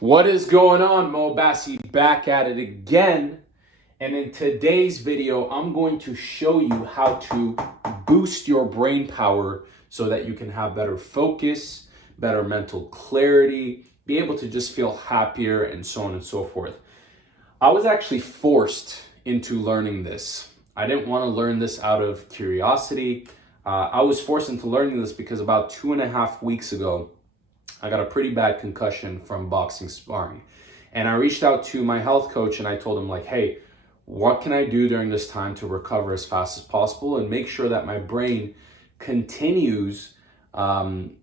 What is going on? Moe Abbassi back at it again. And in today's video, I'm going to show you how to boost your brain power so that you can have better focus, better mental clarity, be able to just feel happier, and so on and so forth. I was actually forced into learning this. I didn't want to learn this out of curiosity. I was forced into learning this because about 2.5 weeks ago, I got a pretty bad concussion from boxing sparring. And I reached out to my health coach and I told him, like, hey, what can I do during this time to recover as fast as possible and make sure that my brain continues to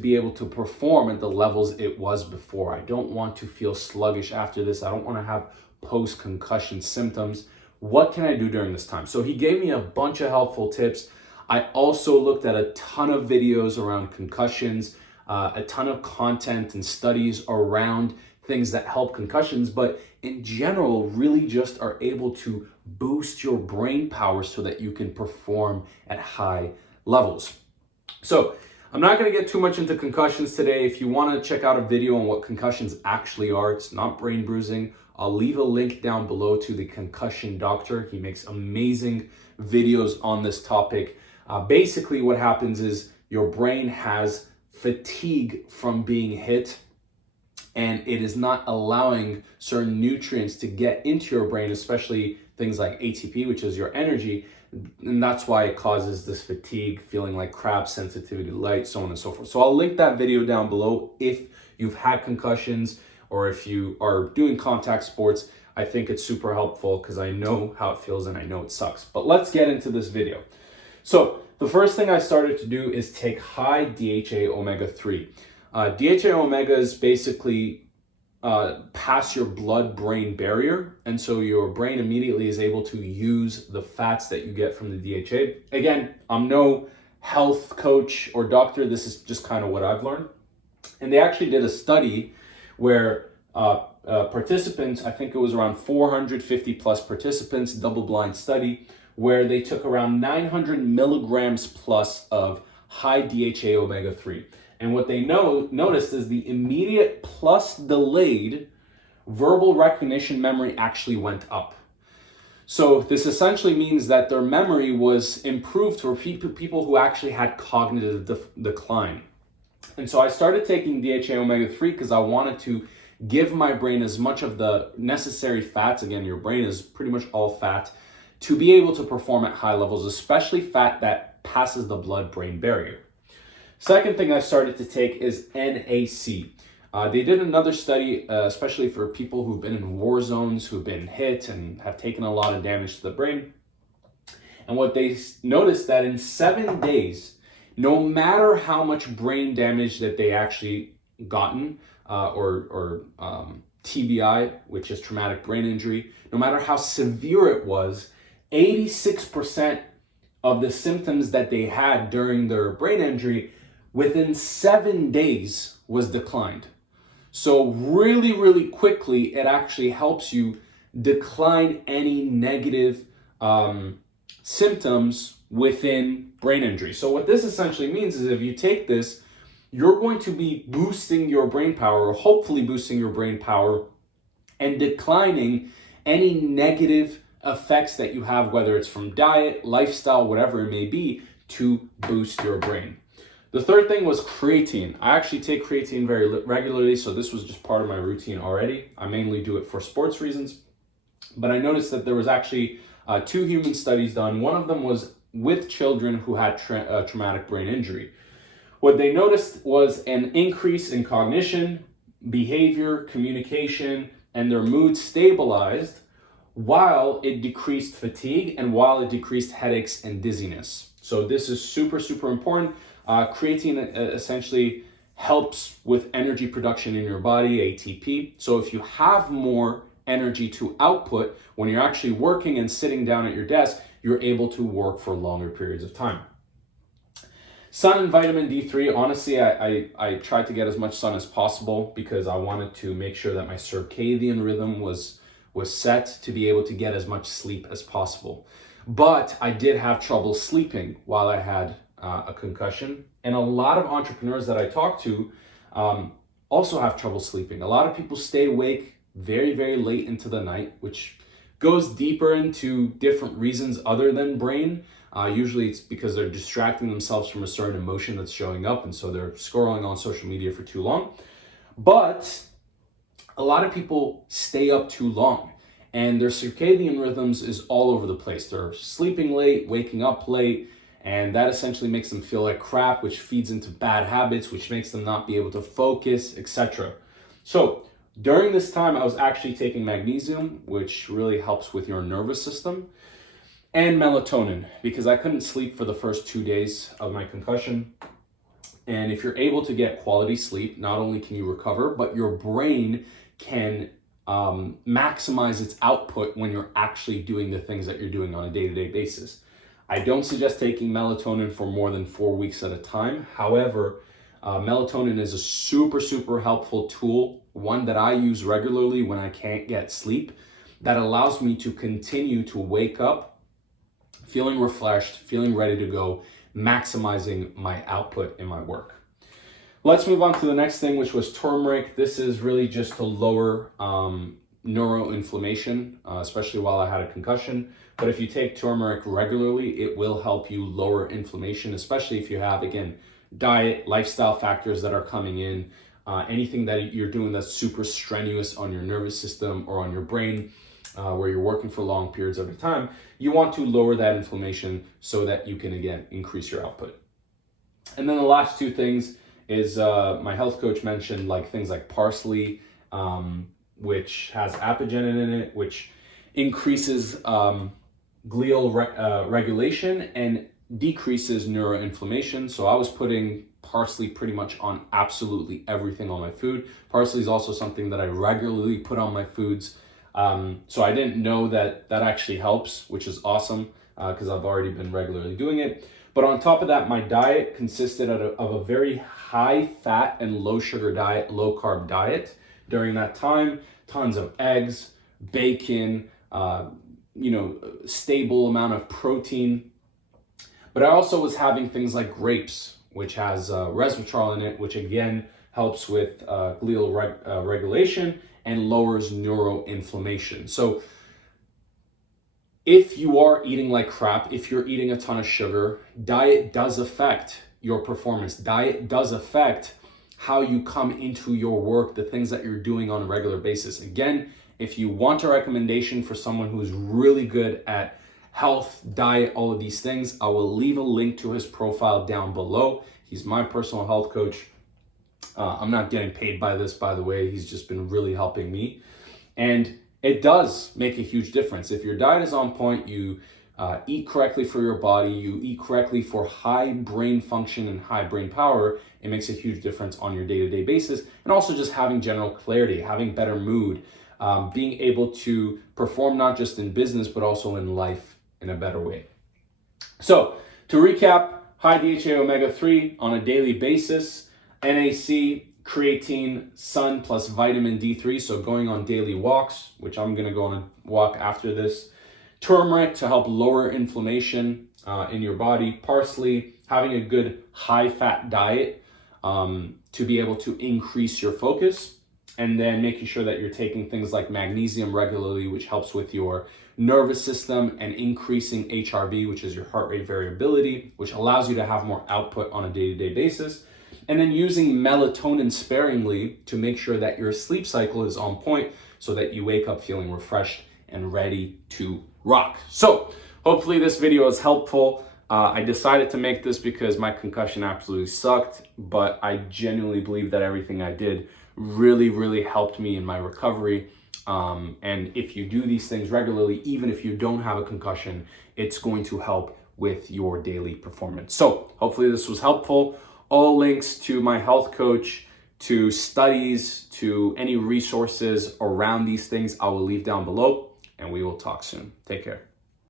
be able to perform at the levels it was before. I don't want to feel sluggish after this. I don't want to have post-concussion symptoms. What can I do during this time? So he gave me a bunch of helpful tips. I also looked at a ton of videos around concussions, a ton of content and studies around things that help concussions, but in general, really just are able to boost your brain power so that you can perform at high levels. So I'm not going to get too much into concussions today. If you want to check out a video on what concussions actually are, it's not brain bruising. I'll leave a link down below to the Concussion Doctor. He makes amazing videos on this topic. Basically what happens is your brain has fatigue from being hit, and it is not allowing certain nutrients to get into your brain, especially things like ATP, which is your energy. And that's why it causes this fatigue, feeling like crap, sensitivity to light, so on and so forth. So I'll link that video down below. If you've had concussions or if you are doing contact sports, I think it's super helpful because I know how it feels and I know it sucks. But let's get into this video. So the first thing I started to do is take high DHA omega-3. DHA omega is basically past your blood-brain barrier, and so your brain immediately is able to use the fats that you get from the DHA. Again, I'm no health coach or doctor. This is just kind of what I've learned. And they actually did a study where participants, I think it was around 450 plus participants, double-blind study, where they took around 900 milligrams plus of high DHA omega-3. And what they noticed is the immediate plus delayed verbal recognition memory actually went up. So this essentially means that their memory was improved for people who actually had cognitive decline. And so I started taking DHA omega-3 because I wanted to give my brain as much of the necessary fats. Again, your brain is pretty much all fat, to be able to perform at high levels, especially fat that passes the blood-brain barrier. Second thing I started to take is NAC. They did another study, especially for people who've been in war zones, who've been hit and have taken a lot of damage to the brain. And what they noticed that in 7 days, no matter how much brain damage that they actually gotten, or TBI, which is traumatic brain injury, no matter how severe it was, 86% of the symptoms that they had during their brain injury within 7 days was declined. So really, really quickly, it actually helps you decline any negative symptoms within brain injury. So what this essentially means is if you take this, you're going to be boosting your brain power, or hopefully boosting your brain power, and declining any negative effects that you have, whether it's from diet, lifestyle, whatever it may be, to boost your brain. The third thing was creatine. I actually take creatine very regularly, so this was just part of my routine already. I mainly do it for sports reasons, but I noticed that there was actually 2 human studies done. One of them was with children who had traumatic brain injury. What they noticed was an increase in cognition, behavior, communication, and their mood stabilized, while it decreased fatigue and while it decreased headaches and dizziness. So this is super, super important. Creatine essentially helps with energy production in your body, ATP. So if you have more energy to output when you're actually working and sitting down at your desk, you're able to work for longer periods of time. Sun and vitamin D3, honestly, I tried to get as much sun as possible because I wanted to make sure that my circadian rhythm was set to be able to get as much sleep as possible. But I did have trouble sleeping while I had a concussion. And a lot of entrepreneurs that I talked to also have trouble sleeping. A lot of people stay awake very, very late into the night, which goes deeper into different reasons other than brain. Usually it's because they're distracting themselves from a certain emotion that's showing up, and so they're scrolling on social media for too long. But a lot of people stay up too long, and their circadian rhythms is all over the place. They're sleeping late, waking up late, and that essentially makes them feel like crap, which feeds into bad habits, which makes them not be able to focus, etc. So during this time, I was actually taking magnesium, which really helps with your nervous system, and melatonin, because I couldn't sleep for the first 2 days of my concussion. And if you're able to get quality sleep, not only can you recover, but your brain can maximize its output when you're actually doing the things that you're doing on a day-to-day basis. I don't suggest taking melatonin for more than 4 weeks at a time. However, melatonin is a super, super helpful tool, one that I use regularly when I can't get sleep, that allows me to continue to wake up feeling refreshed, feeling ready to go, maximizing my output in my work. Let's move on to the next thing, which was turmeric. This is really just to lower neuroinflammation, especially while I had a concussion. But if you take turmeric regularly, it will help you lower inflammation, especially if you have, again, diet, lifestyle factors that are coming in, anything that you're doing that's super strenuous on your nervous system or on your brain, where you're working for long periods of time, you want to lower that inflammation so that you can, again, increase your output. And then the last two things is my health coach mentioned things like parsley, which has apigenin in it, which increases glial regulation and decreases neuroinflammation. So I was putting parsley pretty much on absolutely everything on my food. Parsley is also something that I regularly put on my foods. So I didn't know that actually helps, which is awesome because I've already been regularly doing it. But on top of that, my diet consisted of a very high fat and low sugar diet, low carb diet during that time. Tons of eggs, bacon, stable amount of protein. But I also was having things like grapes, which has resveratrol in it, which again helps with glial regulation and lowers neuroinflammation. So if you are eating like crap, if you're eating a ton of sugar, diet does affect your performance. Diet does affect how you come into your work, the things that you're doing on a regular basis. Again, if you want a recommendation for someone who's really good at health, diet, all of these things, I will leave a link to his profile down below. He's my personal health coach. I'm not getting paid by this, by the way. He's just been really helping me. And it does make a huge difference. If your diet is on point, you eat correctly for your body, you eat correctly for high brain function and high brain power, it makes a huge difference on your day-to-day basis. And also just having general clarity, having better mood, being able to perform not just in business, but also in life in a better way. So to recap, high DHA omega-3 on a daily basis, NAC, creatine, sun plus vitamin D3, so going on daily walks, which I'm going to go on a walk after this. Turmeric to help lower inflammation in your body. Parsley, having a good high-fat diet to be able to increase your focus. And then making sure that you're taking things like magnesium regularly, which helps with your nervous system, and increasing HRV, which is your heart rate variability, which allows you to have more output on a day-to-day basis. And then using melatonin sparingly to make sure that your sleep cycle is on point so that you wake up feeling refreshed and ready to rock. So hopefully this video is helpful. I decided to make this because my concussion absolutely sucked, but I genuinely believe that everything I did really, really helped me in my recovery. And if you do these things regularly, even if you don't have a concussion, it's going to help with your daily performance. So hopefully this was helpful. All links to my health coach, to studies, to any resources around these things, I will leave down below, and we will talk soon. Take care.